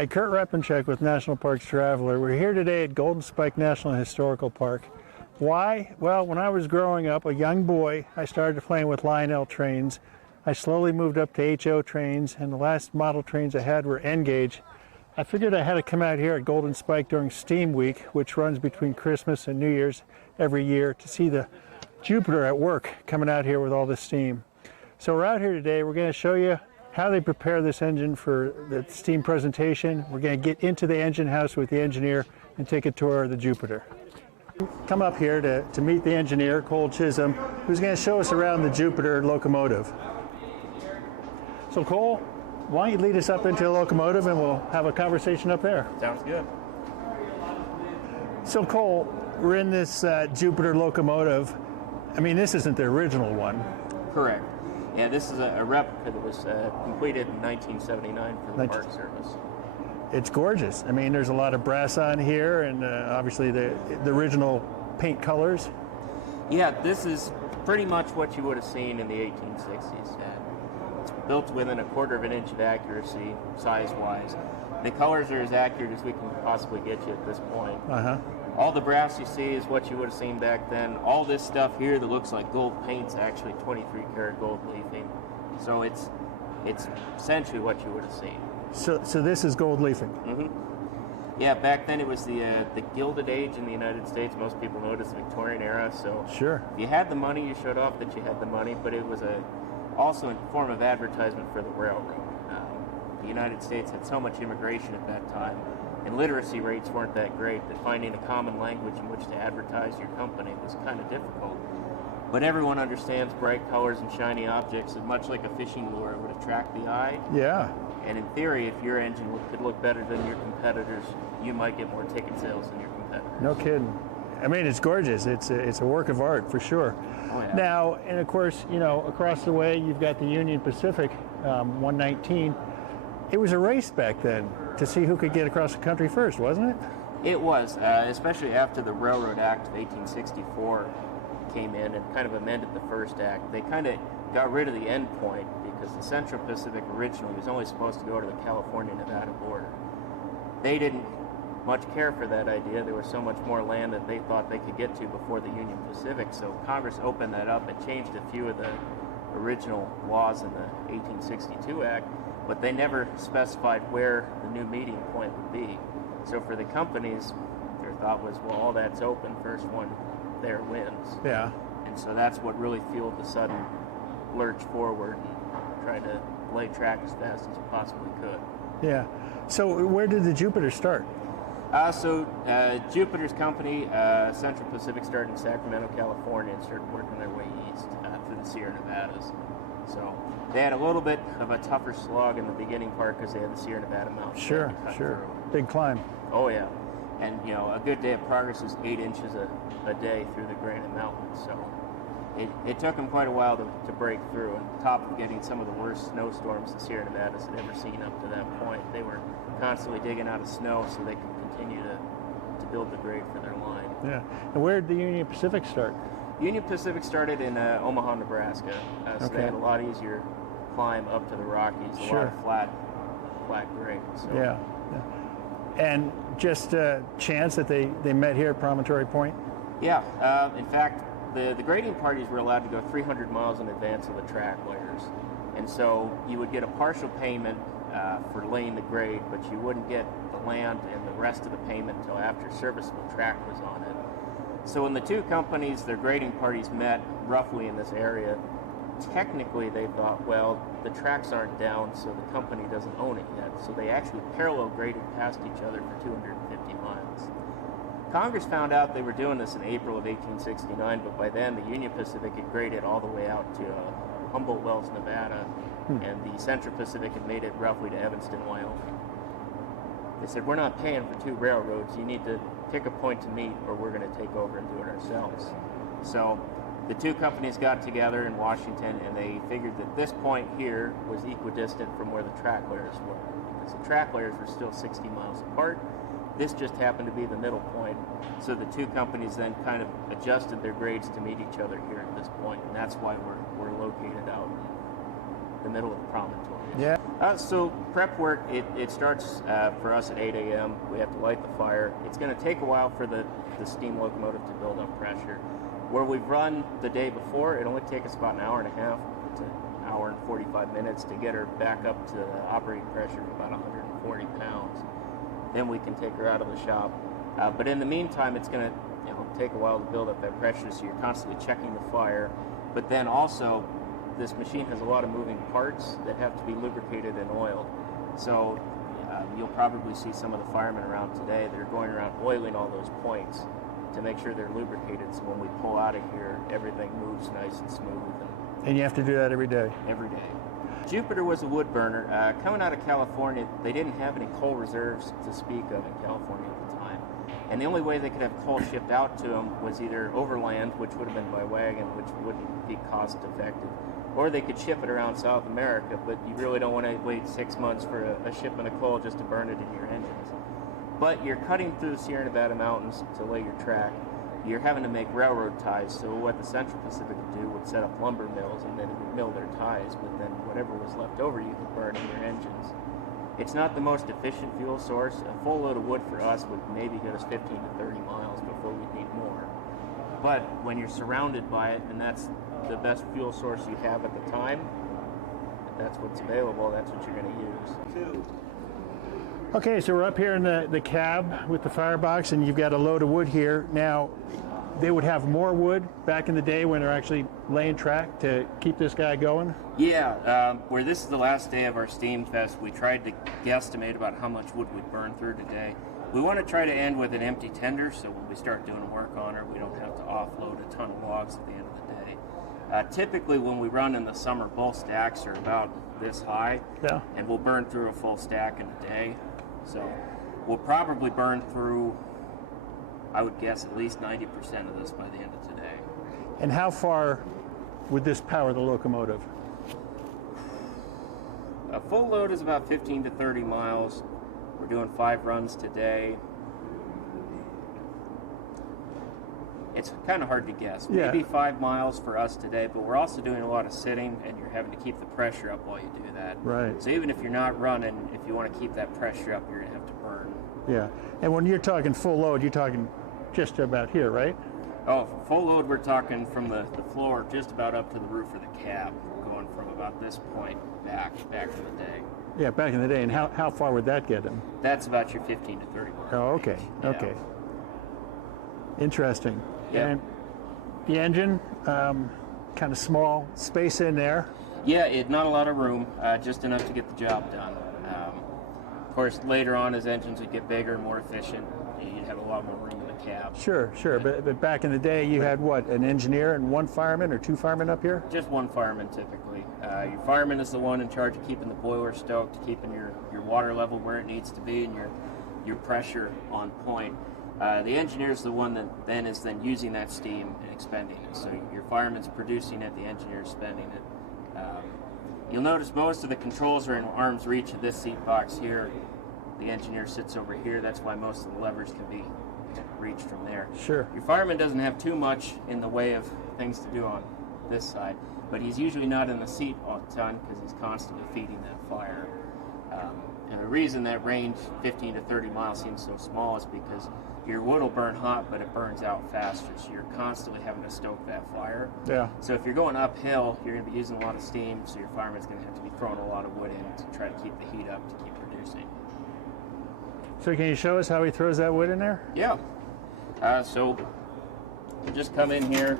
Hi, Kurt Repenchuk with National Parks Traveler. We're here today at Golden Spike National Historical Park. Why? Well, when I was growing up, a young boy, I started playing with Lionel trains. I slowly moved up to HO trains, and the last model trains I had were N-gauge. I figured I had to come out here at Golden Spike during Steam Week, which runs between Christmas and New Year's every year, to see the Jupiter at work coming out here with all this steam. So we're out here today. We're going to show you how they prepare this engine for the steam presentation. We're going to get into the engine house with the engineer and take a tour of the Jupiter. Come up here to meet the engineer, Cole Chisholm, who's going to show us around the Jupiter locomotive. So Cole, why don't you lead us up into the locomotive and we'll have a conversation up there. Sounds good. So Cole, we're in this Jupiter locomotive. I mean, this isn't the original one. Correct. Yeah, this is a replica that was completed in 1979 for the Park Service. It's gorgeous. I mean, there's a lot of brass on here, and obviously the original paint colors. Yeah, this is pretty much what you would have seen in the 1860s. It's built within a quarter of an inch of accuracy, size-wise. The colors are as accurate as we can possibly get you at this point. All the brass you see is what you would have seen back then. All this stuff here that looks like gold paint's actually 23 karat gold leafing. So it's essentially what you would have seen. So this is gold leafing? Mm-hmm. Yeah, back then it was the Gilded Age in the United States. Most people know it as the Victorian era. So sure, if you had the money, you showed off that you had the money, but it was also a form of advertisement for the railroad. The United States had so much immigration at that time, and literacy rates weren't that great, that finding a common language in which to advertise your company was kind of difficult. But everyone understands bright colors and shiny objects, and much like a fishing lure, it would attract the eye. Yeah. And in theory, if your engine could look better than your competitors, you might get more ticket sales than your competitors. No kidding. I mean, it's gorgeous. It's a work of art for sure. Oh, yeah. Now, and of course, you know, across the way you've got the Union Pacific 119. It was a race back then to see who could get across the country first, wasn't it? It was, especially after the Railroad Act of 1864 came in and kind of amended the first act. They kind of got rid of the end point because the Central Pacific originally was only supposed to go to the California-Nevada border. They didn't much care for that idea. There was so much more land that they thought they could get to before the Union Pacific, so Congress opened that up and changed a few of the original laws in the 1862 Act, but they never specified where the new meeting point would be. So for the companies, their thought was, well, all that's open, first one there wins. Yeah. And so that's what really fueled the sudden lurch forward and try to lay track as fast as you possibly could. Yeah. So where did the Jupiter start? Jupiter's company, Central Pacific, started in Sacramento, California, and started working their way east through the Sierra Nevadas. So they had a little bit of a tougher slog in the beginning part because they had the Sierra Nevada mountains. Sure. Big climb. Oh, yeah. And, you know, a good day of progress is 8 inches a day through the Granite Mountains. So it took them quite a while to break through. On top of getting some of the worst snowstorms the Sierra Nevadas had ever seen up to that point, they were constantly digging out of snow so they could continue to build the grade for their line. Yeah. And where did the Union Pacific start? Union Pacific started in Omaha, Nebraska. So okay. They had a lot easier climb up to the Rockies, a lot of flat grade. So. Yeah. And just a chance that they met here at Promontory Point? Yeah. In fact, the grading parties were allowed to go 300 miles in advance of the track layers. And so you would get a partial payment for laying the grade, but you wouldn't get the land and the rest of the payment until after serviceable track was on it. So when the two companies, their grading parties met roughly in this area, technically they thought, well, the tracks aren't down, so the company doesn't own it yet. So they actually parallel graded past each other for 250 miles. Congress found out they were doing this in April of 1869, but by then the Union Pacific had graded all the way out to Humboldt Wells, Nevada, and the Central Pacific had made it roughly to Evanston, Wyoming. They said, we're not paying for two railroads. You need to pick a point to meet or we're going to take over and do it ourselves. So the two companies got together in Washington and they figured that this point here was equidistant from where the track layers were, because the track layers were still 60 miles apart. This just happened to be the middle point. So the two companies then kind of adjusted their grades to meet each other here at this point, and that's why we're located out the middle of the promontory. Yeah. So prep work, it starts for us at 8 a.m. We have to light the fire. It's going to take a while for the steam locomotive to build up pressure. Where we've run the day before, it only takes us about an hour and a half to an hour and 45 minutes to get her back up to operating pressure of about 140 pounds. Then we can take her out of the shop. But in the meantime, it's going to take a while to build up that pressure, so you're constantly checking the fire. But then also, this machine has a lot of moving parts that have to be lubricated and oiled. So you'll probably see some of the firemen around today that are going around oiling all those points to make sure they're lubricated, so when we pull out of here, everything moves nice and smooth. And you have to do that every day? Every day. Jupiter was a wood burner. Coming out of California, they didn't have any coal reserves to speak of in California at the time. And the only way they could have coal shipped out to them was either overland, which would have been by wagon, which wouldn't be cost effective, or they could ship it around South America, but you really don't want to wait 6 months for a shipment of coal just to burn it in your engines. But you're cutting through the Sierra Nevada mountains to lay your track. You're having to make railroad ties, so what the Central Pacific would do would set up lumber mills and then it would mill their ties, but then whatever was left over you could burn in your engines. It's not the most efficient fuel source. A full load of wood for us would maybe get us 15 to 30 miles before we'd need more. But when you're surrounded by it, and that's the best fuel source you have at the time, if that's what's available, that's what you're going to use. Okay, so we're up here in the cab with the firebox, and you've got a load of wood here. Now, they would have more wood back in the day when they're actually laying track to keep this guy going? Yeah, where this is the last day of our Steam Fest, we tried to guesstimate about how much wood we'd burn through today. We want to try to end with an empty tender, so when we start doing work on her, we don't have to offload a ton of logs at the end of the day. Typically, when we run in the summer, both stacks are about this high, yeah, and we'll burn through a full stack in a day. So we'll probably burn through, I would guess, at least 90% of this by the end of today. And how far would this power the locomotive? A full load is about 15 to 30 miles. We're doing 5 runs today. It's kind of hard to guess. Yeah. Maybe 5 miles for us today, but we're also doing a lot of sitting, and you're having to keep the pressure up while you do that. Right. So even if you're not running, if you want to keep that pressure up, you're going to have to burn. Yeah. And when you're talking full load, you're talking just about here, right? Oh, full load, we're talking from the floor just about up to the roof of the cab, going from about this point back in the day. Yeah, back in the day. And how far would that get him? That's about your 15 to 30 miles. Oh, okay. Yeah. Okay. Interesting. Yeah. And the engine, kind of small space in there. Yeah, not a lot of room, just enough to get the job done. Of course, later on, as engines would get bigger and more efficient, you'd have a lot more room in the cab. Sure. But back in the day, you had what, an engineer and 1 fireman or 2 firemen up here? Just 1 fireman, typically. Your fireman is the one in charge of keeping the boiler stoked, keeping your water level where it needs to be, and your pressure on point. The engineer is the one that then is using that steam and expending it. So your fireman's producing it, the engineer's spending it. You'll notice most of the controls are in arm's reach of this seat box here. The engineer sits over here. That's why most of the levers can be reached from there. Sure. Your fireman doesn't have too much in the way of things to do on this side, but he's usually not in the seat all the time because he's constantly feeding that fire. And the reason that range 15 to 30 miles seems so small is because your wood will burn hot, but it burns out faster, so you're constantly having to stoke that fire. Yeah. So if you're going uphill, you're going to be using a lot of steam, so your fireman's going to have to be throwing a lot of wood in to try to keep the heat up to keep producing. So can you show us how he throws that wood in there? Yeah. So you just come in here,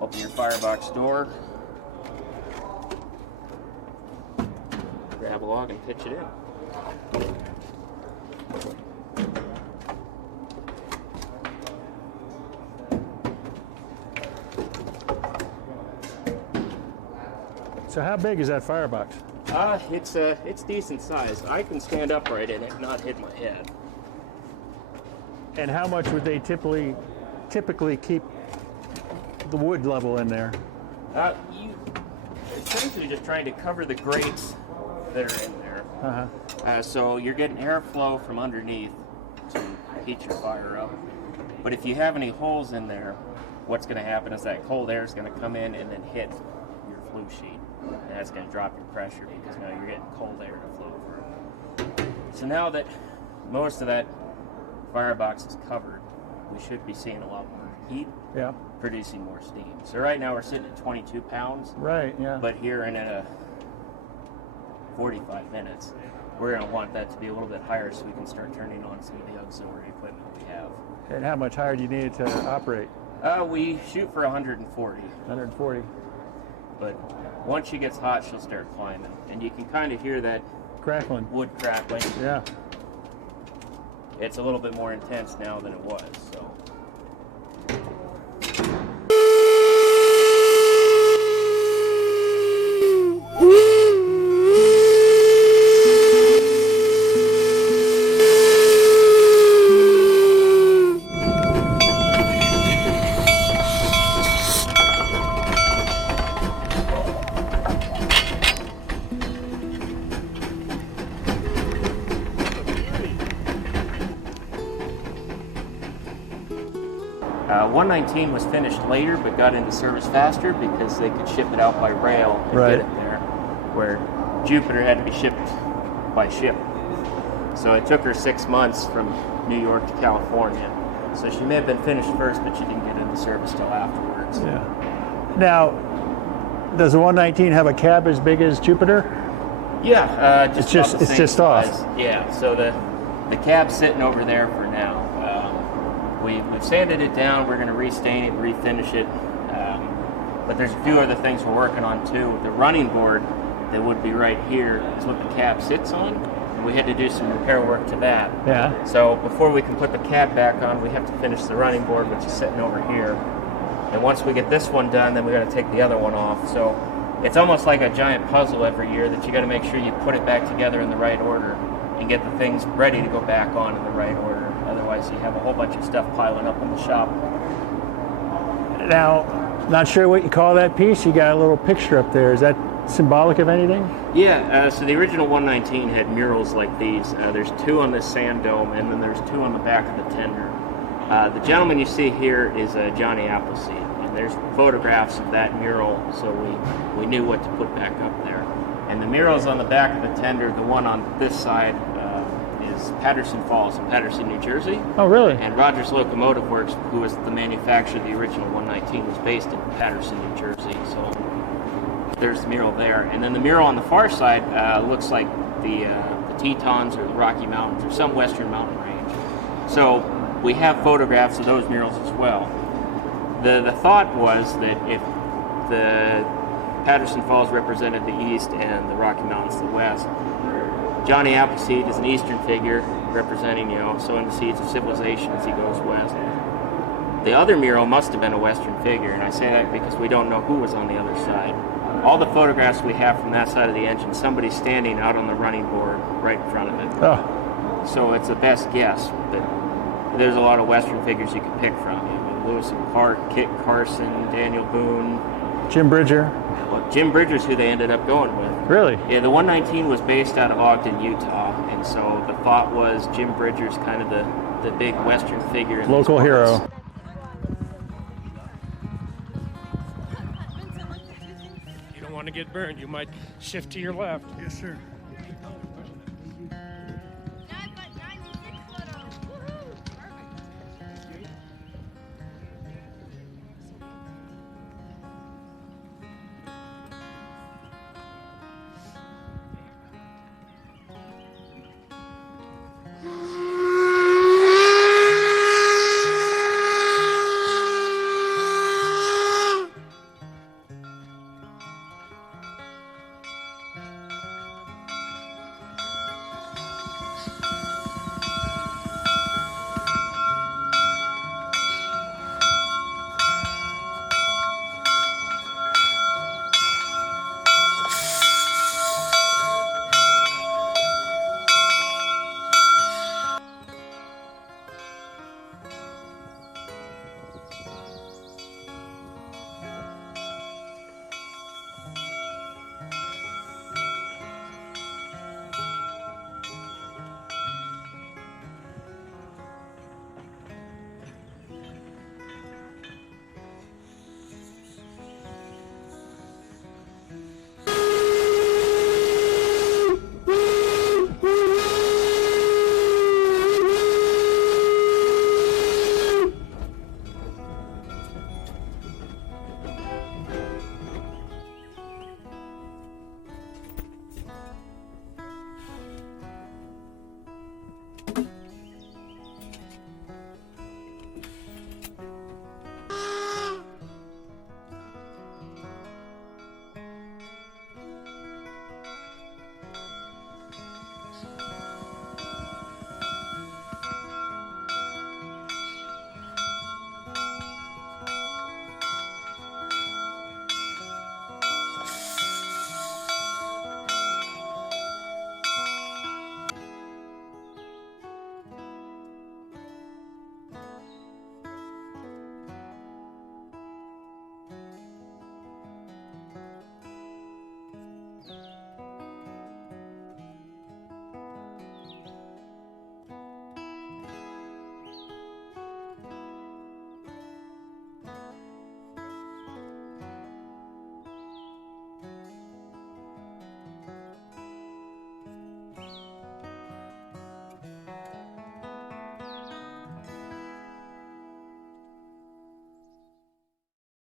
open your firebox door, grab a log and pitch it in. So how big is that firebox? It's decent size. I can stand upright in it and not hit my head. And how much would they typically keep the wood level in there? You essentially just trying to cover the grates that are in there. Uh-huh. So you're getting airflow from underneath to heat your fire up. But if you have any holes in there, what's going to happen is that cold air is going to come in and then hit your flue sheet. and that's going to drop your pressure because now you're getting cold air to flow through. So now that most of that firebox is covered, we should be seeing a lot more heat, producing more steam. So right now we're sitting at 22 pounds. Right, yeah. But here in 45 minutes, we're going to want that to be a little bit higher so we can start turning on some of the auxiliary equipment we have. And how much higher do you need it to operate? We shoot for 140. 140. But once she gets hot, she'll start climbing. And you can kind of hear that crackling. Wood crackling. Yeah. It's a little bit more intense now than it was, so. Uh, 119 was finished later, but got into service faster because they could ship it out by rail and get it there, where Jupiter had to be shipped by ship. So it took her 6 months from New York to California. So she may have been finished first, but she didn't get into service till afterwards. Yeah. Now, does the 119 have a cab as big as Jupiter? Yeah, it's just off. Yeah, so the cab's sitting over there for now. We've sanded it down. We're going to restain it, refinish it. But there's a few other things we're working on too. The running board that would be right here is what the cab sits on. And we had to do some repair work to that. Yeah. So before we can put the cab back on, we have to finish the running board, which is sitting over here. And once we get this one done, then we got to take the other one off. So it's almost like a giant puzzle every year that you got to make sure you put it back together in the right order and get the things ready to go back on in the right order. Otherwise, you have a whole bunch of stuff piling up in the shop. Now, not sure what you call that piece. You got a little picture up there. Is that symbolic of anything? Yeah, so the original 119 had murals like these. There's 2 on this sand dome, and then there's 2 on the back of the tender. The gentleman you see here is Johnny Appleseed, and there's photographs of that mural, so we knew what to put back up there. And the murals on the back of the tender, the one on this side, is Patterson Falls in Patterson, New Jersey. Oh, really? And Rogers Locomotive Works, who was the manufacturer of the original 119, was based in Patterson, New Jersey. So there's the mural there. And then the mural on the far side looks like the Tetons or the Rocky Mountains or some western mountain range. So we have photographs of those murals as well. The thought was that if the Patterson Falls represented the east and the Rocky Mountains the west, Johnny Appleseed is an eastern figure representing, sowing the seeds of civilization as he goes west. The other mural must have been a western figure, and I say that because we don't know who was on the other side. All the photographs we have from that side of the engine, somebody's standing out on the running board right in front of it. Oh. So it's a best guess, but there's a lot of western figures you can pick from. Lewis and Clark, Kit Carson, Daniel Boone. Jim Bridger. Well, Jim Bridger's who they ended up going with. Really? Yeah, the 119 was based out of Ogden, Utah, and so the thought was Jim Bridger's kind of the big western figure. In local hero. You don't want to get burned. You might shift to your left. Yes, sir.